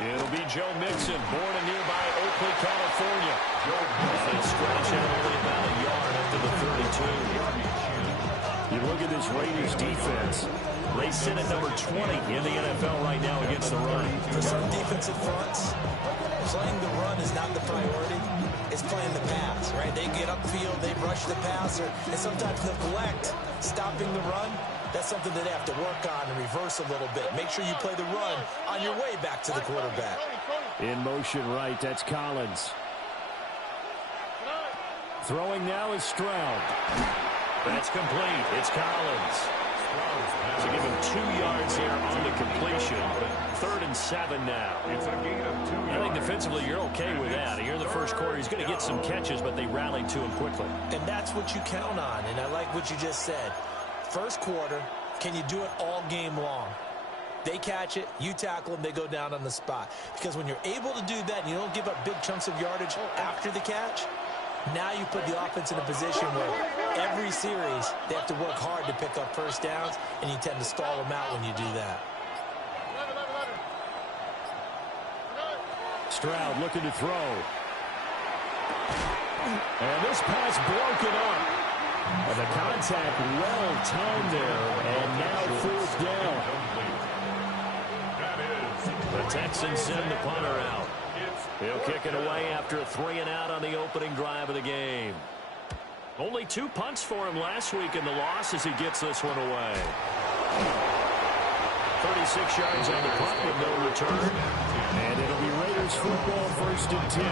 It'll be Joe Mixon, born in nearby Oakley, California. They stretch out only about a yard up to the 32. You look at this Raiders defense. They sit at number 20 in the NFL right now against the run. For some defensive fronts, playing the run is not the priority. It's playing the pass, right? They get upfield, they rush the passer, and sometimes neglect stopping the run. That's something that they have to work on and reverse a little bit. Make sure you play the run on your way back to the quarterback. In motion right, that's Collins. Throwing now is Stroud. That's complete. It's Collins. So give him 2 yards here on the completion. 3rd and 7 now. It's a gain of 2 yards. I think defensively you're okay with that. Here in the first quarter, he's going to get some catches, but they rallied to him quickly. And that's what you count on, and I like what you just said. First quarter, can you do it all game long? They catch it, you tackle them, they go down on the spot. Because when you're able to do that and you don't give up big chunks of yardage after the catch, now you put the offense in a position where every series they have to work hard to pick up first downs, and you tend to stall them out when you do that. Stroud looking to throw. And this pass broken up. And the contact well timed there, and now 4th down. The Texans send the punter out. He'll kick it away after a 3-and-out on the opening drive of the game. Only 2 punts for him last week in the loss as he gets this one away. 36 yards on the punt with no return. And it'll be Raiders football, 1st and 10.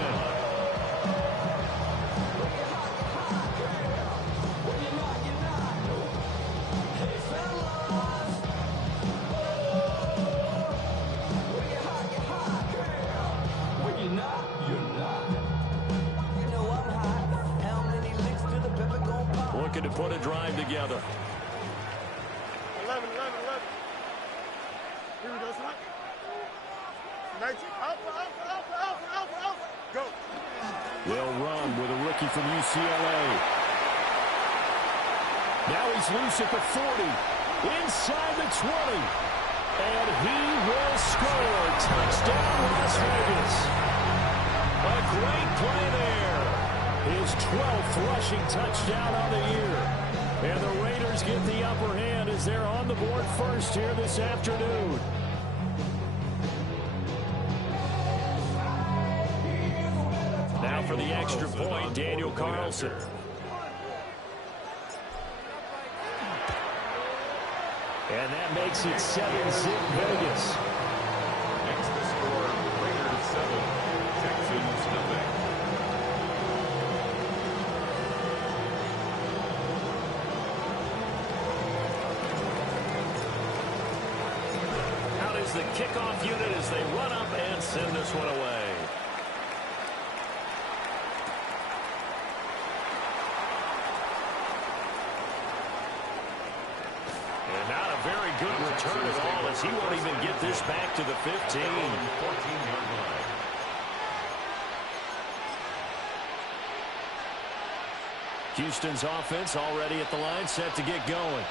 Looking to put a drive together. 11. Here we go, son. 19. Out. Go. They'll run with a rookie from UCLA. Now he's loose at the 40. Inside the 20. And he will score. Touchdown, Las Vegas. A great play there. His 12th rushing touchdown on the year. And the Raiders get the upper hand as they're on the board first here this afternoon. Now for the extra point, Daniel Carlson. And that makes it 7-zip Vegas. Next to score, Raiders 7, Texans nothing. Out is the kickoff unit as they run up and send this one away. And not a very good return at all as he won't even get this back to the 15. 14-yard line. Houston's offense already at the line, set to get going.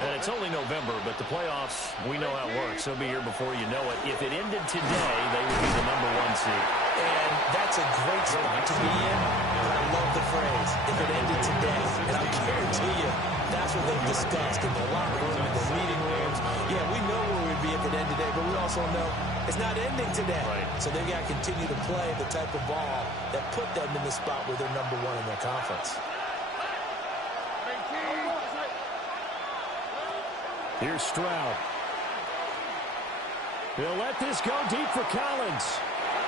And it's only November, but the playoffs, we know how it works. They'll be here before you know it. If it ended today, they would be the #1 seed. And that's a great spot to be in. And I love the phrase, if it ended today. And I guarantee you, that's what they've discussed in the locker room, in the meeting rooms. Yeah, we know where we'd be if it ended today, but we also know it's not ending today. Right. So they've got to continue to play the type of ball that put them in the spot where they're #1 in their conference. Here's Stroud. He'll let this go deep for Collins.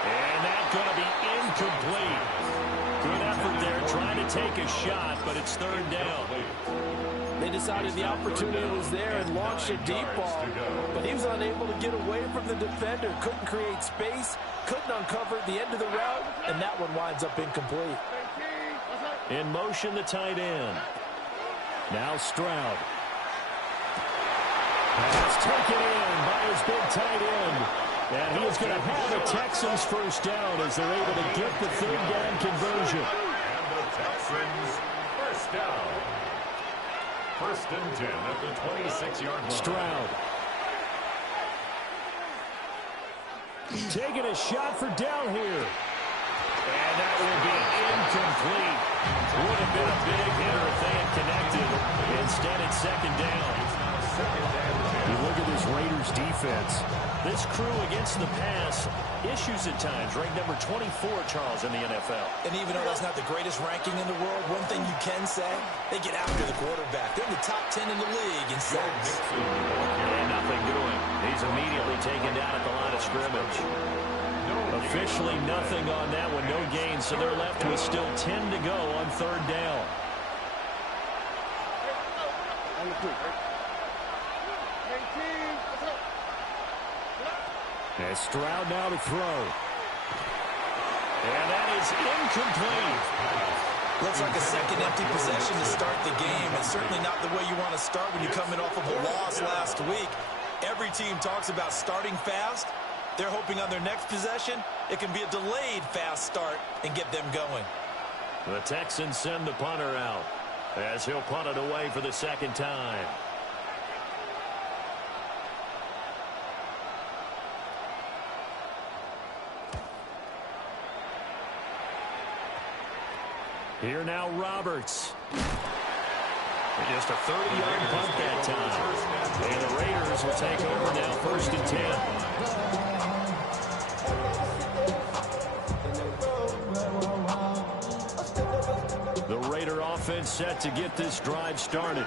And that's going to be incomplete. Good effort there trying to take a shot, but it's 3rd down. They decided the opportunity was there and launched a deep ball, but he was unable to get away from the defender, couldn't create space, couldn't uncover the end of the route, and that one winds up incomplete. In motion, the tight end. Now Stroud. That's taken in by his big tight end. And he is going to have the Texans first down as they're able to get the 3rd down conversion. And the Texans first down. 1st and 10 at the 26-yard line. Stroud. Taking a shot for down here. And that will be incomplete. Would have been a big hitter if they had connected. Instead, it's second down. You look at this Raiders defense. This crew against the pass, issues at times. Ranked number 24, Charles, in the NFL. And even though that's not the greatest ranking in the world, one thing you can say, they get after the quarterback. They're in the top 10 in the league in sacks. And nothing doing. He's immediately taken down at the line of scrimmage. Officially nothing on that one, no gain, so they're left with still 10 to go on third down. And Stroud now to throw. And that is incomplete. Looks like a second empty possession to start the game, and certainly not the way you want to start when you're coming off of a loss last week. Every team talks about starting fast. They're hoping on their next possession, it can be a delayed fast start and get them going. The Texans send the punter out as he'll punt it away for the second time. Here now, Roberts. Just a 30-yard punt that time. And the Raiders will take over now, first and 10. The Raider offense set to get this drive started.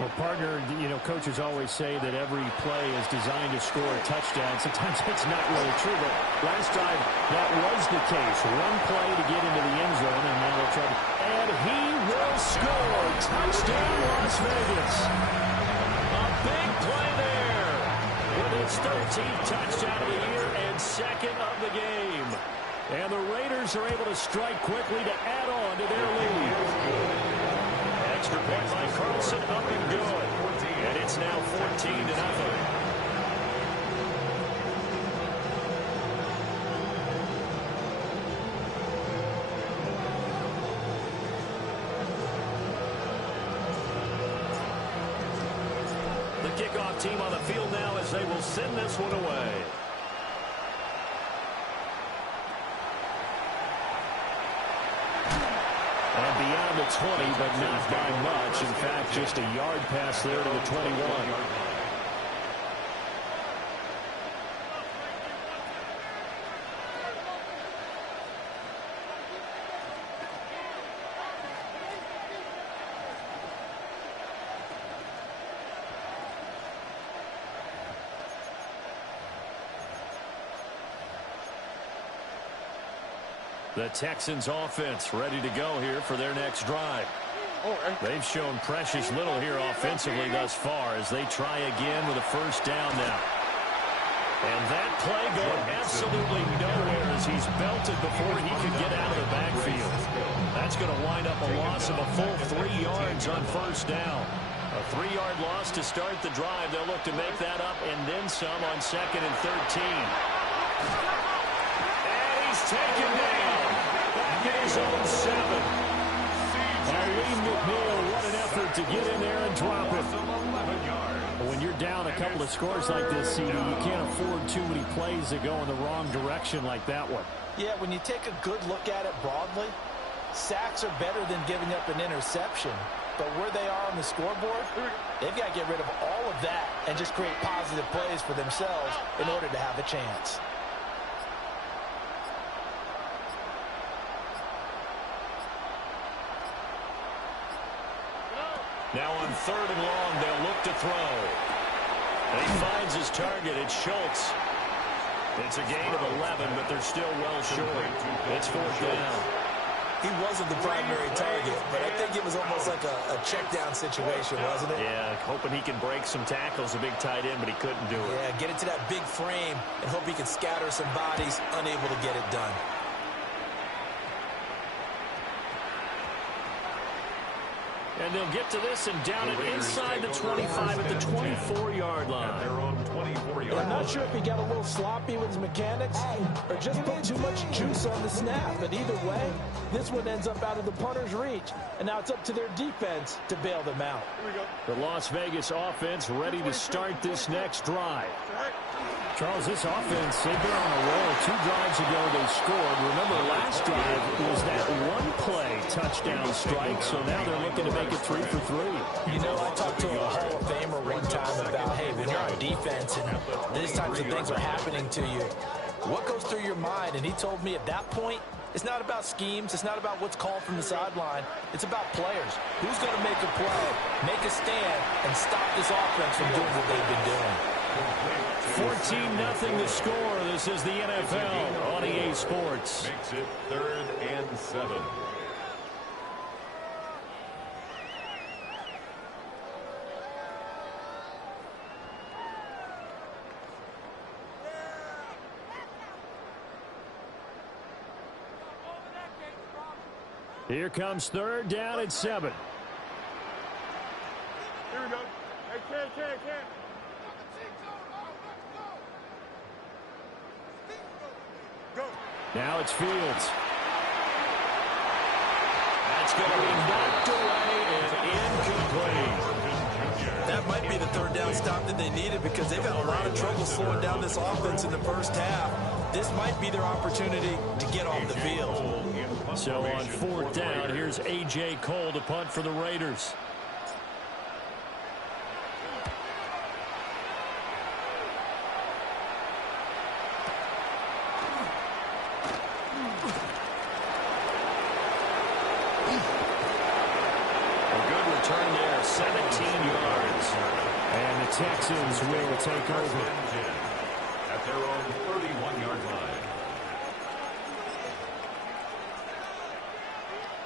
Well, partner, you know, coaches always say that every play is designed to score a touchdown. Sometimes it's not really true, but last time that was the case. One play to get into the end zone, and now they'll try to... And he will score! Touchdown, Las Vegas! A big play there! With his 13th touchdown of the year and second of the game. And the Raiders are able to strike quickly to add on to their lead. Extra point by Carlson, up and good. And it's now 14-0. The kickoff team on the field now as they will send this one away. And beyond the 20, but not by much. In fact, just a yard pass there to the 21. The Texans offense ready to go here for their next drive. They've shown precious little here offensively thus far as they try again with a first down now. And that play going absolutely nowhere as he's belted before he could get out of the backfield. That's going to wind up a loss of a full 3 yards on first down. A 3-yard loss to start the drive. They'll look to make that up and then some on second and 13. And he's taken down. Back in his own 7. Lee McNeil, what an effort to get in there and drop it. When you're down a couple of scores like this, CD, you can't afford too many plays that go in the wrong direction like that one. Yeah, when you take a good look at it broadly, sacks are better than giving up an interception. But where they are on the scoreboard, they've got to get rid of all of that and just create positive plays for themselves in order to have a chance. Now on third and long, they'll look to throw. And he finds his target. It's Schultz. It's a gain of 11, but they're still well short. It's fourth down. He wasn't the primary target, but I think it was almost like a check down situation, wasn't it? Yeah, hoping he can break some tackles, a big tight end, but he couldn't do it. Yeah, get into that big frame and hope he can scatter some bodies, unable to get it done. And they'll get to this and down it inside the 25 at the 24-yard line. Their own 24-yard I'm not sure if he got a little sloppy with his mechanics or just put too much juice on the snap. But either way, this one ends up out of the punter's reach. And now it's up to their defense to bail them out. The Las Vegas offense ready to start this next drive. Charles, this offense, they've been on a roll. 2 drives ago they scored. Remember, last drive was that one-play touchdown strike, so now they're looking to make it 3 for 3. You know, I talked to a Hall of Famer one time about, hey, when you're on defense and these types of things are happening to you, what goes through your mind? And he told me at that point, it's not about schemes. It's not about what's called from the sideline. It's about players. Who's going to make a play, make a stand, and stop this offense from doing what they've been doing? 14-0 the score. This is the NFL on EA Sports. Makes it 3rd and 7. Here comes 3rd down at 7. Here we go. Hey, Ken. Go. Now it's Fields. That's going to be knocked away and incomplete. That might be the 3rd down stop that they needed because they've had a lot of trouble slowing down this offense in the first half. This might be their opportunity to get off the field. So on 4th down, here's A.J. Cole to punt for the Raiders. Return there, 17 yards. And the Texans will take over. At their own 31-yard line.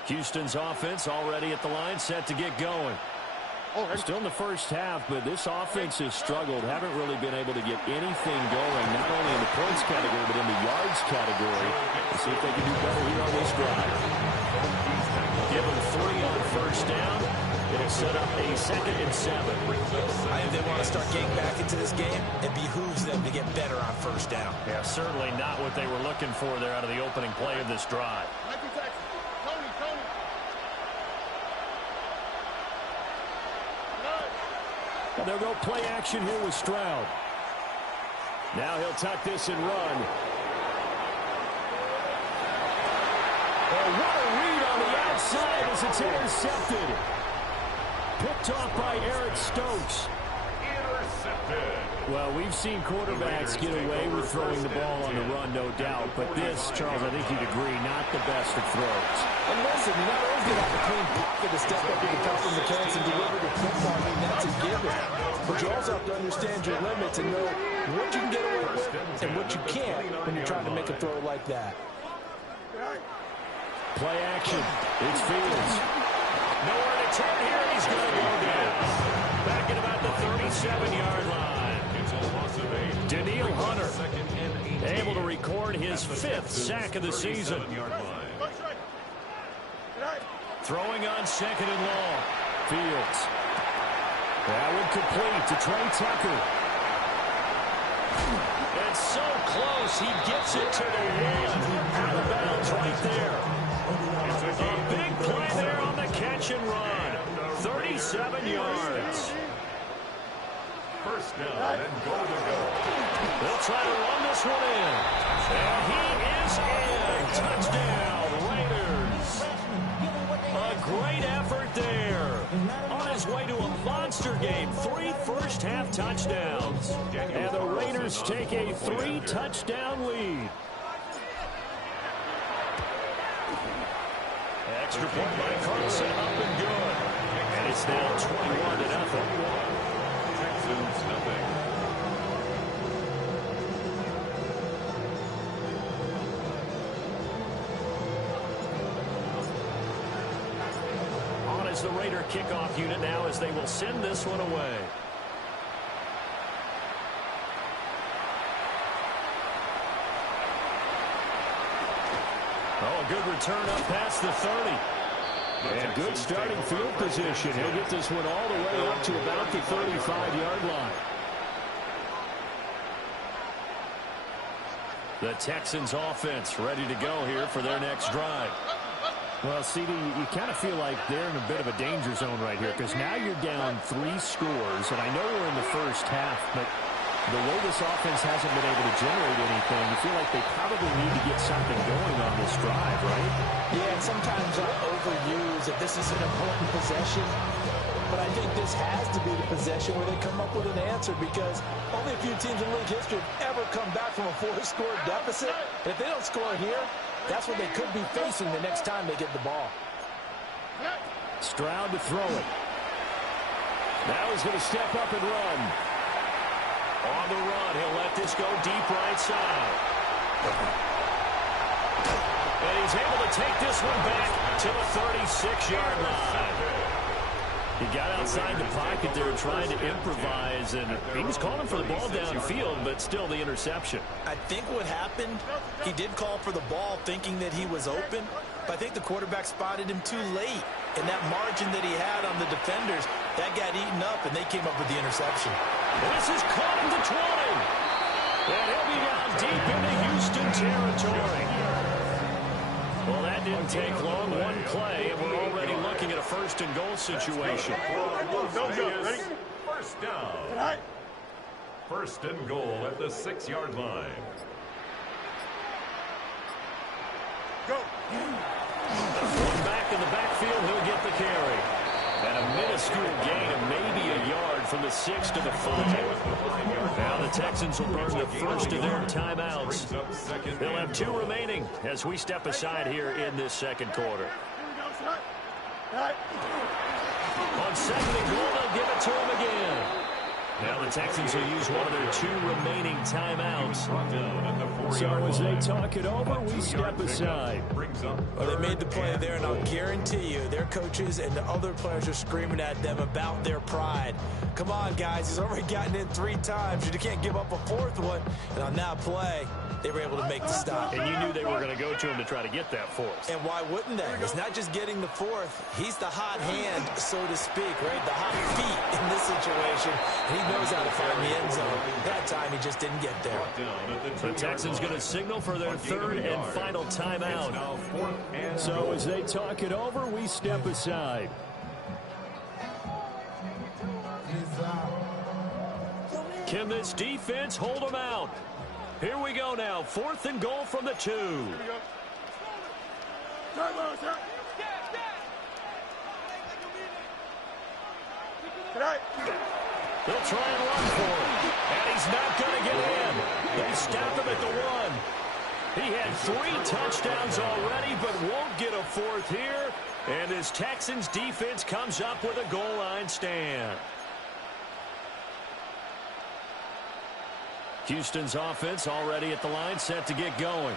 Houston's offense already at the line, set to get going. Still in the first half, but this offense has struggled. Haven't really been able to get anything going, not only in the points category, but in the yards category. Let's see if they can do better here on this drive. Give them 3 on 1st down. It'll set up a 2nd and 7. If they want to start getting back into this game, it behooves them to get better on 1st down. Yeah, certainly not what they were looking for there out of the opening play of this drive. Tony. And they'll go play action here with Stroud. Now he'll tuck this and run. Oh, what a read on the outside as it's intercepted. Picked off by Eric Stokes. Intercepted. Well, we've seen quarterbacks get away with throwing the ball on the run, no doubt. But this, Charles, I think you'd agree, not the best of throws. And listen, you not always get out the clean pocket to step up to the top of the defense and deliver the football. I mean, that's a given. But you also have to understand your limits and know what you can get away with and what you can't when you're trying to make a throw like that. Play action. It's Fields. Nowhere to turn here. He's going to go down. Back at about the 37-yard line. It's a loss of 8. Daniil Hunter able to record his 5th sack of the season. Throwing on 2nd and long. Fields. That one complete to Trey Tucker. And so close. He gets it to the 1. Out of bounds right there. A big play there on the catch and run. 37 yards. 1st down and goal to go. They'll try to run this one in. And he is in. Touchdown, Raiders. A great effort there. On his way to a monster game. 3 first-half touchdowns. And the Raiders take a 3-touchdown lead. Extra point by Carlson, up and good. And it's now 21-0. Texans nothing. On is the Raider kickoff unit now as they will send this one away. Oh, a good return up past the 30. And good starting field position. He'll get this one all the way up to about the 35-yard line. The Texans offense ready to go here for their next drive. Well, CD, you kind of feel like they're in a bit of a danger zone right here because now you're down 3 scores, and I know we're in the first half, but The way this offense hasn't been able to generate anything, you feel like they probably need to get something going on this drive, right? Yeah, and sometimes I overuse that this is an important possession. But I think this has to be the possession where they come up with an answer, because only a few teams in league history have ever come back from a 4-score deficit. And if they don't score here, that's what they could be facing the next time they get the ball. Stroud to throw it. Now he's going to step up and run. On the run, he'll let this go deep right side. And he's able to take this one back to the 36-yard line. He got outside the pocket there trying to improvise, and he was calling for the ball downfield, but still the interception. I think what happened, he did call for the ball thinking that he was open, but I think the quarterback spotted him too late. And that margin that he had on the defenders, that got eaten up, and they came up with the interception. This is caught at the 20. And he'll be down deep into Houston territory. Well, that didn't take long. One play, and we're already looking at a first-and-goal situation. Ready? First down. First and goal at the 6-yard line. Go. One back in the backfield, he'll get the carry. And a minuscule gain of maybe a yard from the 6 to the 5. Now the Texans will burn the first of their timeouts. They'll have 2 remaining as we step aside here in this second quarter. On second and goal, they'll give it to him again. Now the Texans will use one of their 2 remaining timeouts. So as they talk it over, we step aside. Well, they made the play there, and I'll guarantee you their coaches and the other players are screaming at them about their pride. Come on, guys. He's already gotten in 3 times. You can't give up a 4th one. And on that play, they were able to make the stop. And you knew they were going to go to him to try to get that 4th. And why wouldn't they? It's not just getting the 4th. He's the hot hand, so to speak, right? The hot feet in this situation. And he knows how to find the end zone. That time, he just didn't get there. The Texans going to signal for their 3rd and final timeout. So as they talk it over, we step aside. Can this defense hold them out? Here we go now. 4th and goal from the 2. They'll try and run for him. And he's not going to get in. They stop him at the 1. He had 3 touchdowns already, but won't get a 4th here. And this Texans defense comes up with a goal line stand. Houston's offense already at the line, set to get going.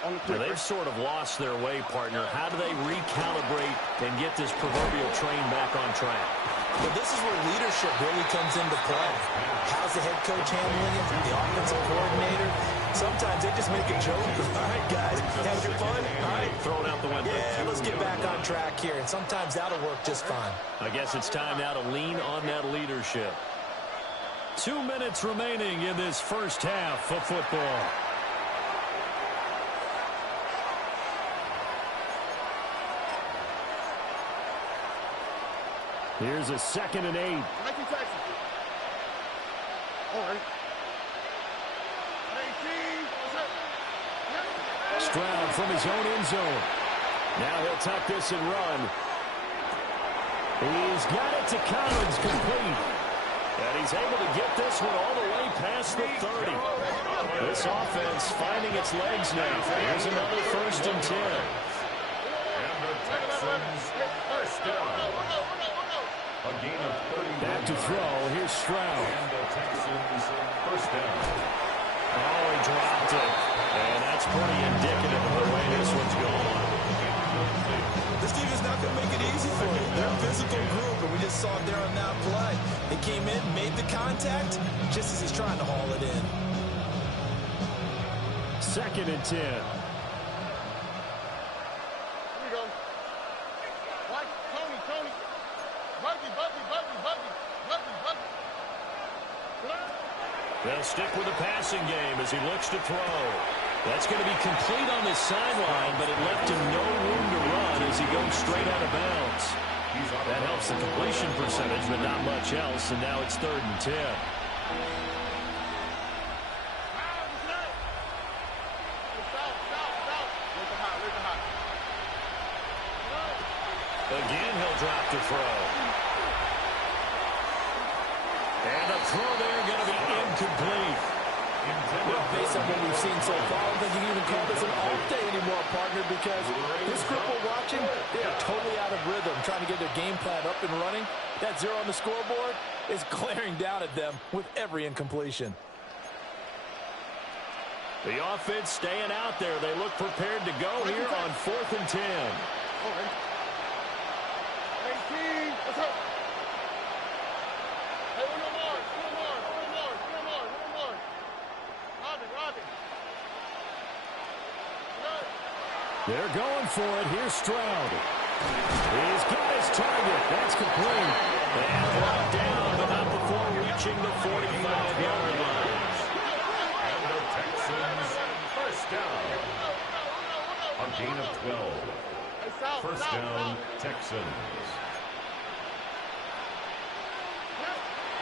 Now, they've sort of lost their way, partner. How do they recalibrate and get this proverbial train back on track? Well, this is where leadership really comes into play. How's the head coach handling it? The offensive coordinator? Sometimes they just make a joke. All right, guys, have your fun. All right, Throw it out the window. yeah, let's get back on track here. And sometimes that'll work just fine. I guess it's time now to lean on that leadership. 2 minutes remaining in this first half of football. Here's a 2nd and 8. Stroud from his own end zone. Now he'll tuck this and run. He's got it to Collins, complete. And he's able to get this one all the way past the 30. This offense finding its legs now. Here's another 1st and 10. And the Texans first down. A gain of 30. Back to throw. Here's Stroud. And the Texans first down. Oh, he dropped it. And that's pretty indicative of the way this one's going. This team is not going to make it easy for you. They're a physical group, and we just saw it there on that play. They came in, made the contact, just as he's trying to haul it in. 2nd and 10. Here we go. Watch Tony. Buggy. They'll stick with the passing game as he looks to throw. That's going to be complete on this sideline, but it left him no room to run as he goes straight out of bounds. That helps the completion percentage, but not much else, and now it's 3rd and 10. drop to throw. And the throw there going to be incomplete. Well, based on what we've seen so far, I don't think you can even call this an off day anymore, partner, because this group we're watching, they are totally out of rhythm, trying to get their game plan up and running. That 0 on the scoreboard is glaring down at them with every incompletion. The offense staying out there. They look prepared to go here on 4th and 10. What's up? Hey, one more. Robin. They're going for it. Here's Stroud. He's got his target. That's complete. And brought down, but not before reaching the 45-yard line. And the Texans first down. A gain of 12. First down, Texans.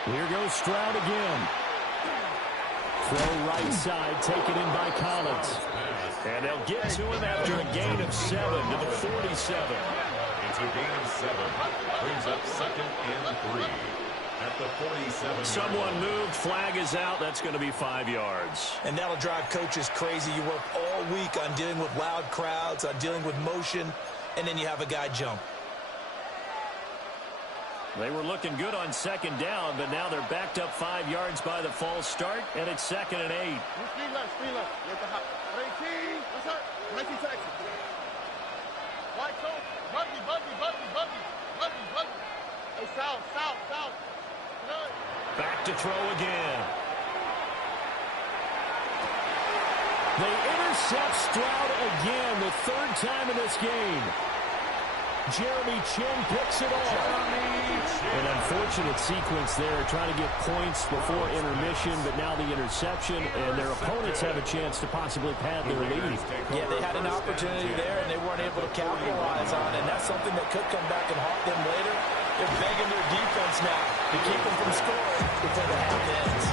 Here goes Stroud again. Throw right side, taken in by Collins. And they'll get to him after a gain of 7 to the 47. It's a gain of 7. Brings up 2nd and 3 at the 47. Someone moved. Flag is out. That's going to be 5 yards. And that'll drive coaches crazy. You work all week on dealing with loud crowds, on dealing with motion, and then you have a guy jump. They were looking good on 2nd down, but now they're backed up 5 yards by the false start, and it's 2nd and 8. Speed left. Let the hot. 18. What's up? 19 seconds. White coat. Buggy. Hey, south. Back to throw again. They intercept Stroud again, the 3rd time in this game. Jeremy Chin picks it off. An unfortunate sequence there, trying to get points before intermission, but now the interception, and their opponents have a chance to possibly pad their lead. Yeah, they had an opportunity there, and they weren't able to capitalize on it, and that's something that could come back and haunt them later. They're begging their defense now to keep them from scoring before the half ends.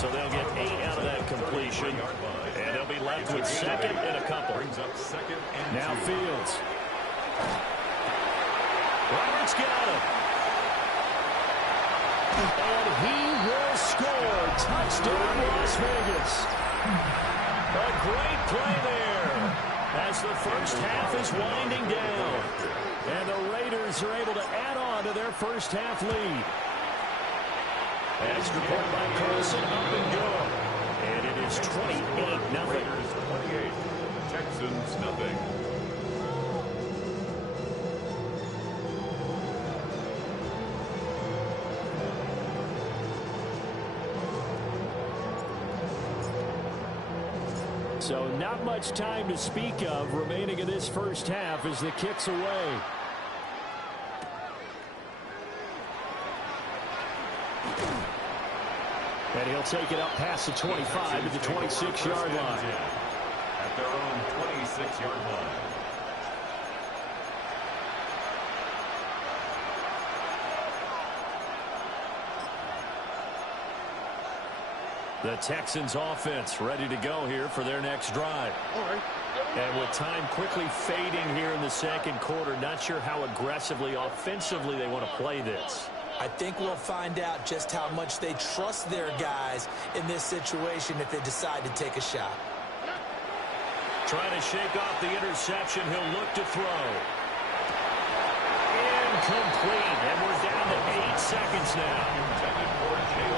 So they'll get 8 out of that completion, and they'll be left with 2nd and a couple. Now Fields. Roberts got him. And he will score. Touchdown, Las Vegas. A great play there as the first half is winding down. And the Raiders are able to add on to their first half lead. Extra point by Carlson, up and good. And it is 28-0. Raiders 28, Texans nothing. So not much time to speak of remaining in this first half as the kick's away. And he'll take it up past the 25 to the 26-yard line. At their own 26-yard line. The Texans offense ready to go here for their next drive. And with time quickly fading here in the second quarter, not sure how aggressively, offensively they want to play this. I think we'll find out just how much they trust their guys in this situation if they decide to take a shot. Trying to shake off the interception. He'll look to throw. Incomplete. And we're down to 8 seconds now.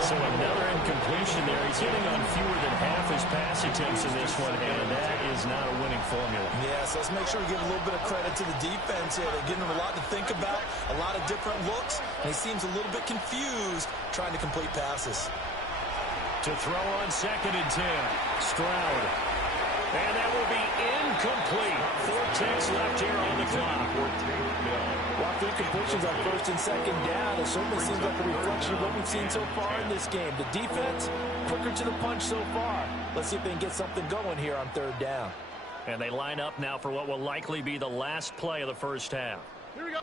So another incompletion there. He's hitting on fewer than half his pass attempts in this one, and that is not a winning formula. Yeah, so let's make sure we give a little bit of credit to the defense here. They're giving him a lot to think about, a lot of different looks, and he seems a little bit confused trying to complete passes. To throw on 2nd and 10. Stroud. And that will be incomplete. 4 ticks left here on the clock. While the incompletions on 1st and 2nd down, it certainly seems like a reflection of what we've seen so far in this game. The defense, quicker to the punch so far. Let's see if they can get something going here on 3rd down. And they line up now for what will likely be the last play of the first half. Here we go.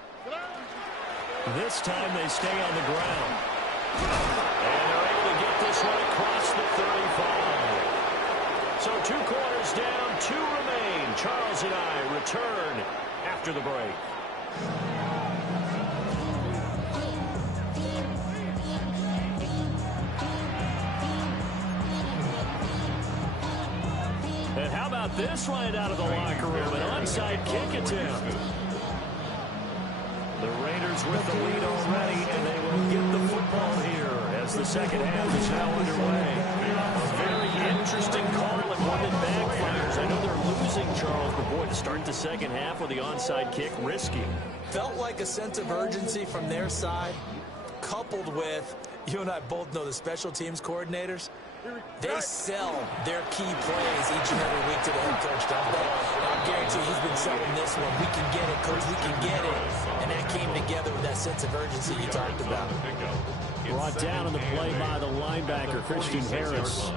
This time they stay on the ground. And they're able to get this one across the 35. So 2 quarters down, 2 remain. Charles and I return after the break. And how about this right out of the locker room? An onside kick attempt. The Raiders with the lead already, and they will get the football here as the second half is now underway. A very interesting call and one that backfires. I know they're losing, Charles, but boy, to start the second half with the onside kick, risky. Felt like a sense of urgency from their side, coupled with, you and I both know the special teams coordinators, they sell their key plays each and every week to the head coach, don't they? And I guarantee he's been selling this one. We can get it, coach, we can get it. And that came together with that sense of urgency you talked about. Brought down on the play by the linebacker, Christian Harris.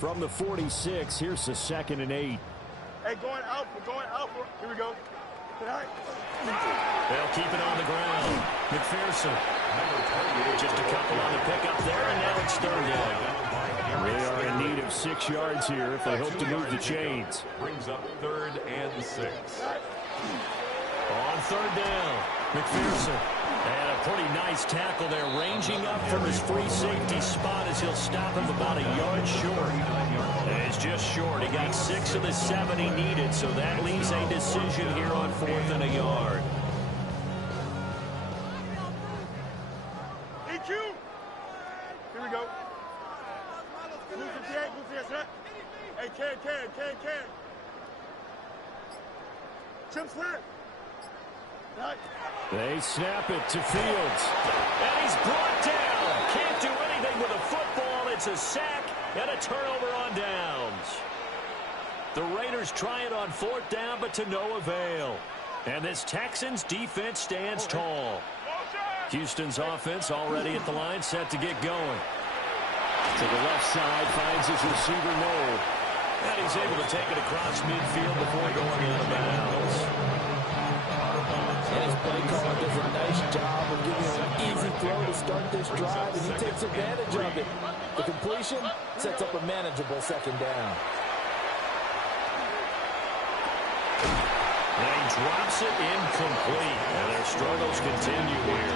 From the 46, here's the 2nd and 8. Hey, going out. Here we go. They'll keep it on the ground. McPherson. Just a couple on the pickup there, and now it's 3rd down. They are in need of 6 yards here if they hope to move the chains. Brings up 3rd and 6. On 3rd down, McPherson. And a pretty nice tackle there, ranging up from his free safety spot as he'll stop him about a yard short. And it's just short. He got 6 of the 7 he needed, so that leaves a decision here on 4th and a yard. EQ. Here we go. Hey, can. Chip snap. They snap it to Fields. And he's brought down. Can't do anything with a football. It's a sack and a turnover on downs. The Raiders try it on 4th down, but to no avail. And this Texans defense stands tall. Houston's offense already at the line, set to get going. To the left side, finds his receiver, Noel. And he's able to take it across midfield before going out of bounds. And his play caller does a nice job of giving him an easy throw to start this drive, and he takes advantage of it. The completion sets up a manageable 2nd down. And he drops it incomplete. And their struggles continue here.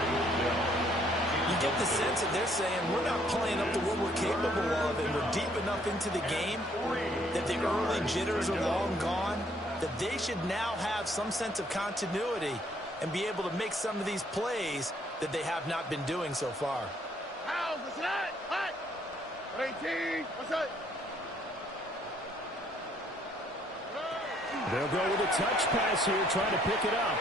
You get the sense that they're saying we're not playing up to what we're capable of, and we're deep enough into the game that the early jitters are long gone, that they should now have some sense of continuity and be able to make some of these plays that they have not been doing so far. How's the snap? Hot. 18. What's up? They'll go with a touch pass here, trying to pick it up.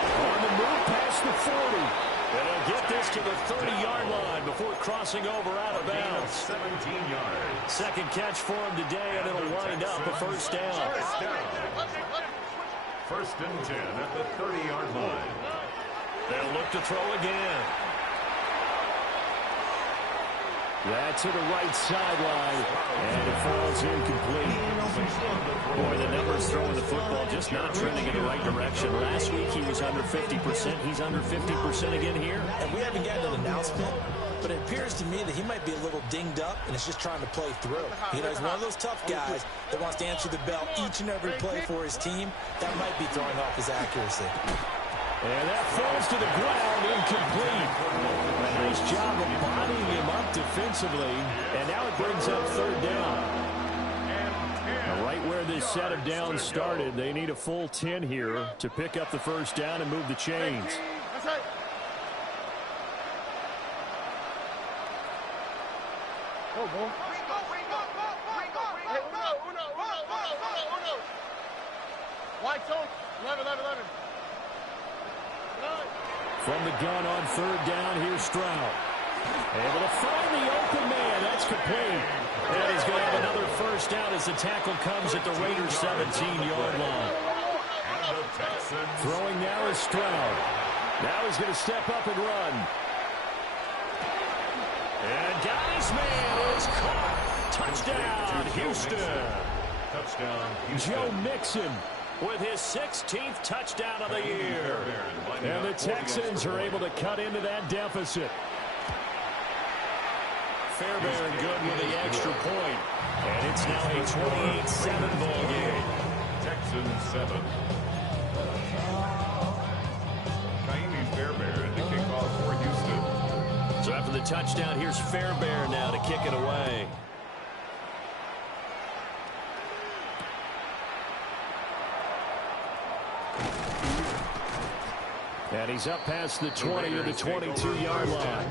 On the move past the 40. And they'll get this to the 30-yard line before crossing over out of bounds. 17 yards. Second catch for him today, and it'll wind up a 1st down. 1st and 10 at the 30-yard line. They'll look to throw again. That's to the right sideline, and it falls incomplete. Boy, the numbers throwing the football just not trending in the right direction. Last week he was under 50%. He's under 50% again here. And we haven't gotten an announcement, but it appears to me that he might be a little dinged up and is just trying to play through. You know, he's one of those tough guys that wants to answer the bell each and every play for his team. That might be throwing off his accuracy. And that falls to the ground, incomplete. Nice job of bodying him up defensively. And now it brings up 3rd down. Now right where this set of downs started, they need a full 10 here to pick up the 1st down and move the chains. That's right. Go, boy. Hey, uno. White zone. 11. From the gun on 3rd down, here's Stroud. Able to find the open man. That's complete. And he's going to have another 1st down as the tackle comes at the Raiders' 17-yard line. Throwing now is Stroud. Now he's going to step up and run. And Guy's man is caught. Touchdown, Houston. Touchdown, Houston. Joe Mixon with his 16th touchdown of the year. And the Texans are able to cut into that deficit. Fairbairn good with the extra point. And it's now a 28-7 ball game. Texans 7. Fairbairn to kick off for Houston. So after the touchdown, here's Fairbairn now to kick it away. And he's up past the 20 to the 22-yard line.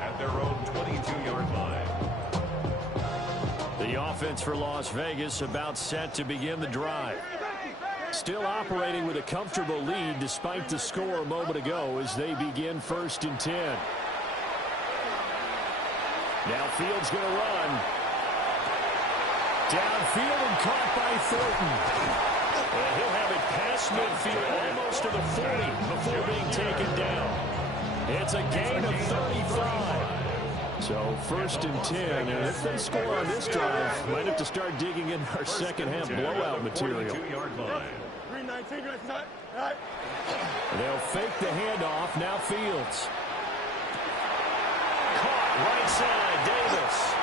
At their own 22-yard line. The offense for Las Vegas about set to begin the drive. Still operating with a comfortable lead despite the score a moment ago as they begin 1st and 10. Now Fields going to run. Downfield and caught by Thornton. And he'll have it past midfield almost to the 40 before being taken down. It's a gain of 35. So 1st and 10, and if they score on this drive, might have to start digging in our second half blowout material. They'll fake the handoff. Now Fields. Caught right side, Davis.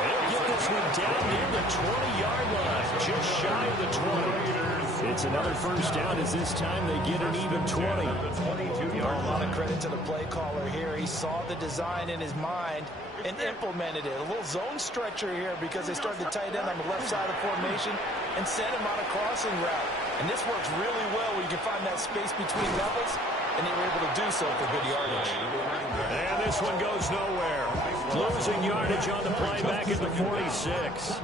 They'll get this one down near the 20-yard line, just shy of the 20. It's another 1st down as this time they get an even 20. A lot of credit to the play caller here. He saw the design in his mind and implemented it. A little zone stretcher here because they started the tight end on the left side of formation and sent him on a crossing route. And this works really well where you can find that space between levels, and they were able to do so for good yardage. And this one goes nowhere. Losing yardage on the play back at the 46.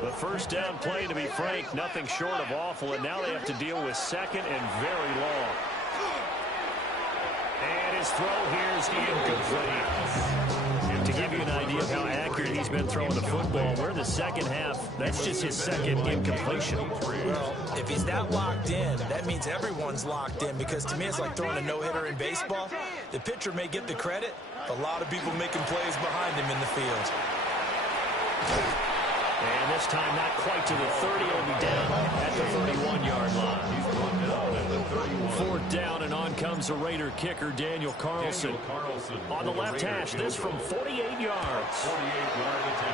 The 1st down play, to be frank, nothing short of awful, and now they have to deal with 2nd and very long. And his throw here is incomplete. To give you an idea of how accurate he's been throwing the football, we're in the second half. That's just his 2nd incompletion. Well, if he's that locked in, that means everyone's locked in, because to me it's like throwing a no-hitter in baseball. The pitcher may get the credit, a lot of people making plays behind him in the field. And this time not quite to the 30, will be down at the 31-yard line. 4th down, and on comes the Raider kicker, Daniel Carlson. On the left hash, this from 48 yards.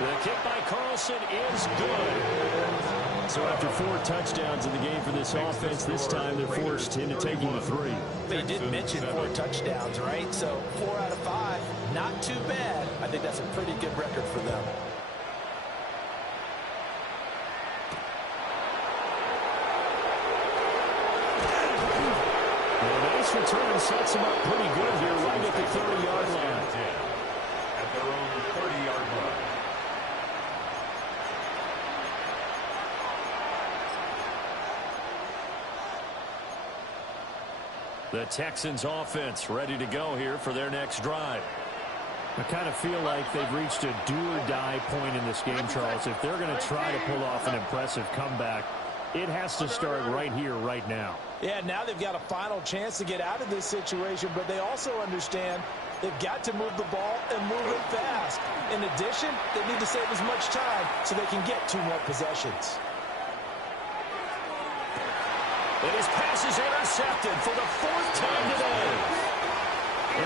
The kick by Carlson is good. So after 4 touchdowns in the game for this offense, this time they're forced into taking the 3. They did mention 4 touchdowns, right? So 4 out of 5, not too bad. I think that's a pretty good record for them. Return sets him up pretty good here right at the 30-yard line. At their own 30-yard line. The Texans offense ready to go here for their next drive. I kind of feel like they've reached a do-or-die point in this game, Charles. If they're going to try to pull off an impressive comeback, it has to start right here, right now. Yeah, now they've got a final chance to get out of this situation, but they also understand they've got to move the ball and move it fast. In addition, they need to save as much time so they can get 2 more possessions. And his pass is intercepted for the 4th time today.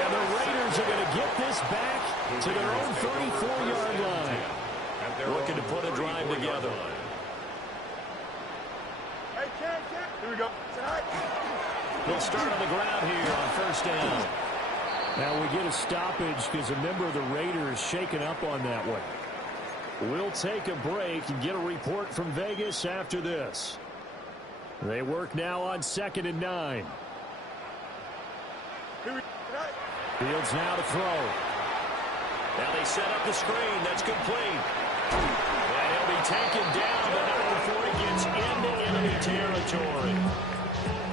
And the Raiders are going to get this back to their own 34-yard line. Looking to put a drive together. Here we go. They'll start on the ground here on 1st down. Now we get a stoppage because a member of the Raiders shaken up on that one. We'll take a break and get a report from Vegas after this. They work now on 2nd and 9. Fields now to throw. Now they set up the screen. That's complete. And he'll be taken down, but now before he gets into enemy territory.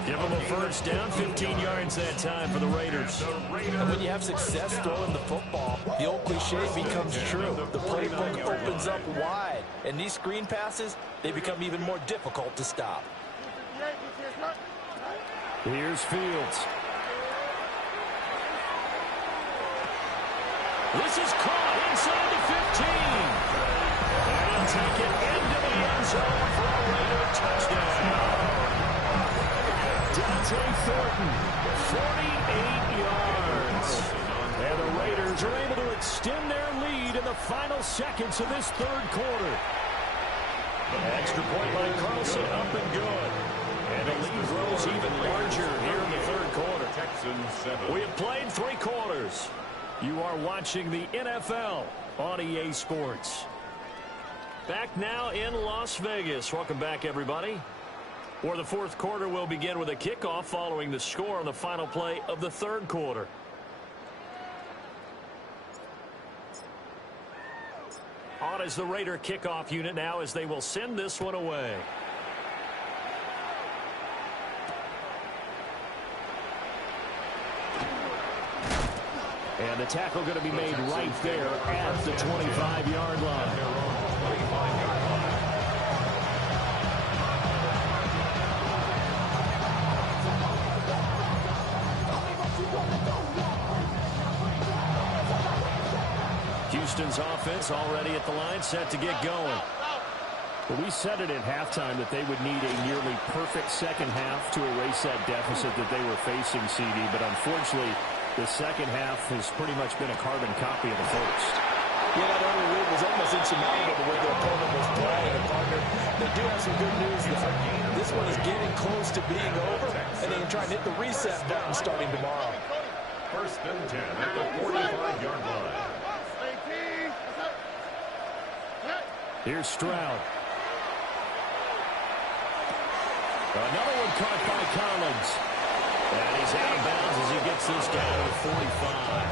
Give him a 1st down, 15 yards that time for the Raiders. And when you have success throwing the football, the old cliche becomes true. The playbook opens up wide. And these screen passes, they become even more difficult to stop. Here's Fields. This is caught inside the 15. And he'll take it into the end zone for a Raider touchdown. Dante Thornton, 48 yards. And the Raiders Raiders are able to extend their lead in the final seconds of this third quarter. Extra point by Carlson, up and good. And the lead grows even larger here in the third quarter. Texans 7. We have played 3 quarters. You are watching the NFL on EA Sports. Back now in Las Vegas. Welcome back, everybody. For the fourth quarter, we'll begin with a kickoff following the score on the final play of the third quarter. On is the Raider kickoff unit now as they will send this one away. And the tackle going to be made right there at the 25-yard line. Houston's offense already at the line, set to get going. Well, we said it at halftime that they would need a nearly perfect second half to erase that deficit that they were facing, CD. But unfortunately, the second half has pretty much been a carbon copy of the first. Yeah, that early lead was almost insurmountable the way the opponent was playing. And partner, they do have some good news there. This one is getting close to being over, and they can try and hit the reset button starting tomorrow. First and 10 at the 45-yard line. Here's Stroud. Another one caught by Collins. And he's out of bounds as he gets this down to the 45.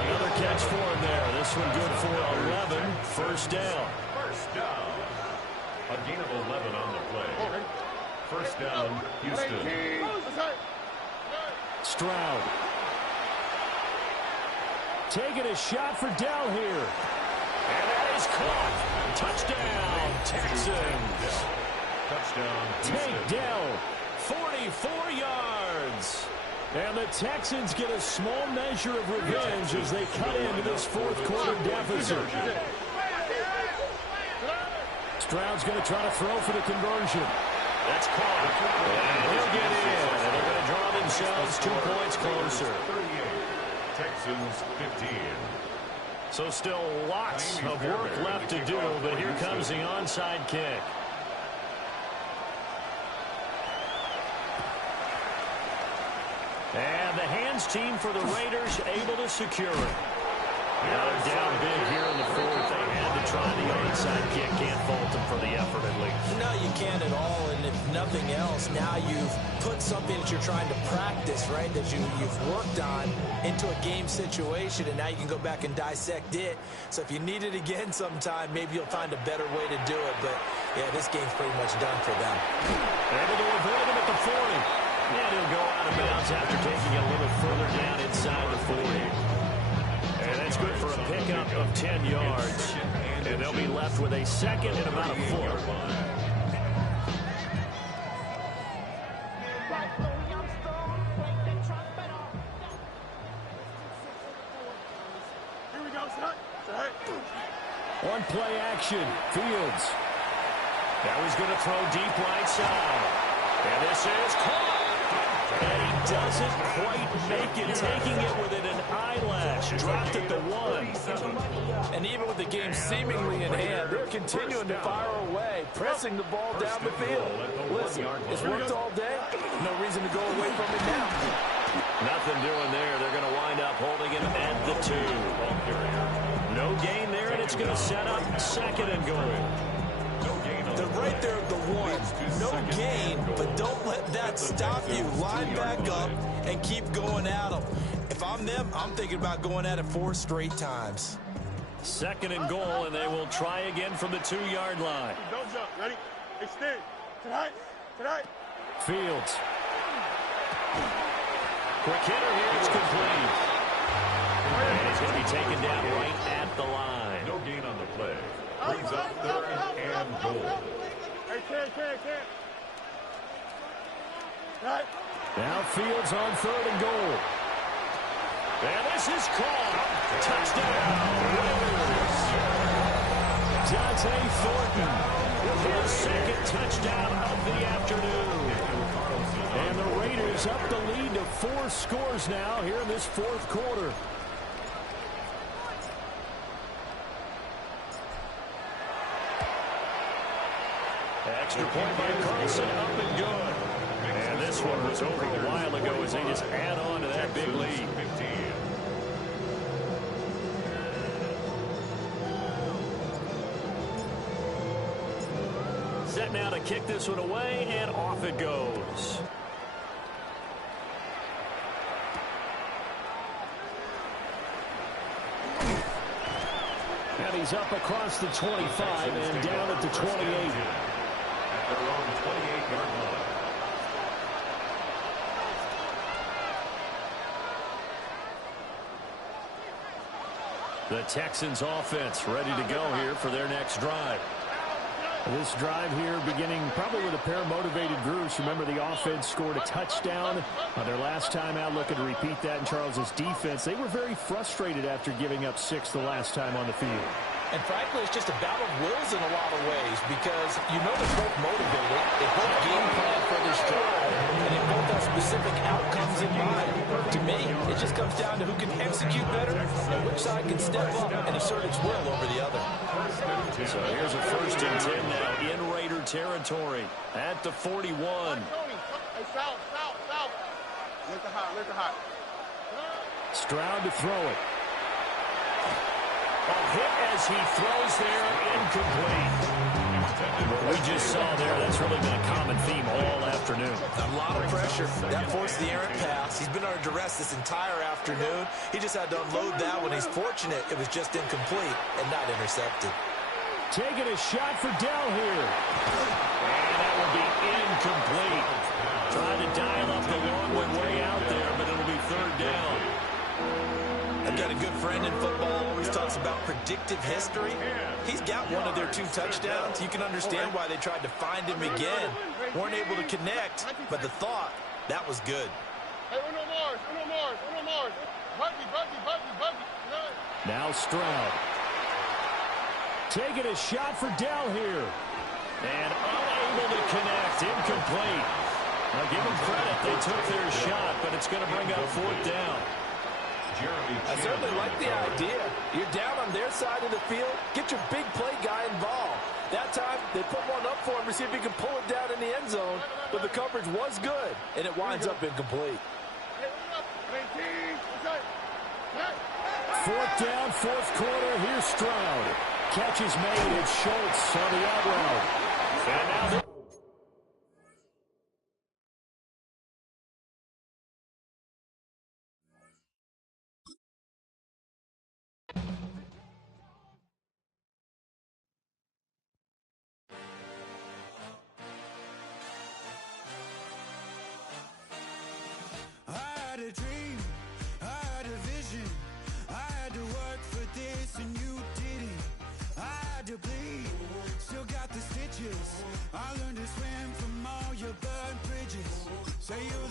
Another catch for him there. This one good for 11. First down. First down. A gain of 11 on the play. First down, Houston. Stroud. Taking a shot for Dell here. And that is caught. Touchdown, Texans. Touchdown, Take Dell. 44 yards. And the Texans get a small measure of revenge as they cut into this fourth quarter deficit. Stroud's going to try to throw for the conversion. That's caught. And he'll get in. And they're going to draw themselves 2 points closer. 38. Texans 15. So still lots of work left to do, but here comes the onside kick. And the hands team for the Raiders able to secure it. Now they're down big here in the fourth. They had to try the onside kick. Can't fault them for the effort at least. No, you can't at all. And if nothing else, now you've put something that you're trying to practice, right, that you've worked on into a game situation, and now you can go back and dissect it. So if you need it again sometime, maybe you'll find a better way to do it. But, yeah, this game's pretty much done for them. Able to avoid him at the 40. And he'll go out of bounds after taking it a little further down inside the 40. And that's good for a pickup of 10 yards. And they'll be left with a second and about a foot. On play action, Fields. Now he's going to throw deep right side. And this is caught. And he doesn't quite make it, taking it within an eyelash. Dropped at the 1. And even with the game seemingly in hand, they're continuing to fire away, pressing the ball down the field. Listen, it's worked all day. No reason to go away from it now. Nothing doing there. They're going to wind up holding him at the 2. No gain there, and it's going to set up second and goal. They're right there at the 1. No gain, but don't let that stop you. Line back up and keep going at them. If I'm them, I'm thinking about going at it 4 straight times. Second and goal, and they will try again from the 2-yard line. Don't jump. Ready? Extend. Tonight. Fields. Quick hitter here. It's complete. And he's going to be taken down right at the line. No gain on the play. Brings up third and goal. Hey, Ken. Right. Now Fields on third and goal. And this is caught. Touchdown, Raiders. Dante Thornton with his second touchdown of the afternoon. And the Raiders up the lead to 4 scores now here in this fourth quarter. Extra point by Carlson, up and good. And this one was over a while ago as they just add on to that big lead. Set now to kick this one away, and off it goes. And he's up across the 25 and down at the 28. At their own 28-yard line. The Texans offense ready to go here for their next drive. This drive here beginning probably with a pair of motivated groups. Remember, the offense scored a touchdown on their last time out. Looking to repeat that in Charles's defense. They were very frustrated after giving up 6 the last time on the field. And frankly, it's just a battle of wills in a lot of ways because you know they're both motivated. They both game plan for this drive, and they both have specific outcomes in mind. To me, it just comes down to who can execute better and which side can step up and assert its will over the other. So here's a 1st and 10 now in Raider territory at the 41. Hey, south. Lift it high. Stroud to throw it. A hit as he throws there, incomplete. What we just saw there, that's really been a common theme all afternoon. A lot of pressure. That forced the errant pass. He's been under duress this entire afternoon. He just had to unload that one. He's fortunate it was just incomplete and not intercepted. Taking a shot for Dell here. And that will be incomplete. Trying to dial up the long one way out there, but it'll be 3rd down. I've got a good friend in football, always talks about predictive history. He's got one of their 2 touchdowns. You can understand why they tried to find him again. Weren't able to connect, but the thought, that was good. Hey, uno more. Buggy. Now Stroud. Taking a shot for Dell here. And unable to connect. Incomplete. Now give them credit. They took their shot, but it's going to bring up 4th down. I certainly like the idea. You're down on their side of the field. Get your big play guy involved. That time, they put one up for him to see if he can pull it down in the end zone. But the coverage was good, and it winds up incomplete. 4th down, 4th quarter. Here's Stroud. Catch is made. It's Schultz on the out route. And now had a dream, I had a vision, I had to work for this and you didn't. I had to bleed, still got the stitches. I learned to swim from all your burned bridges. Say you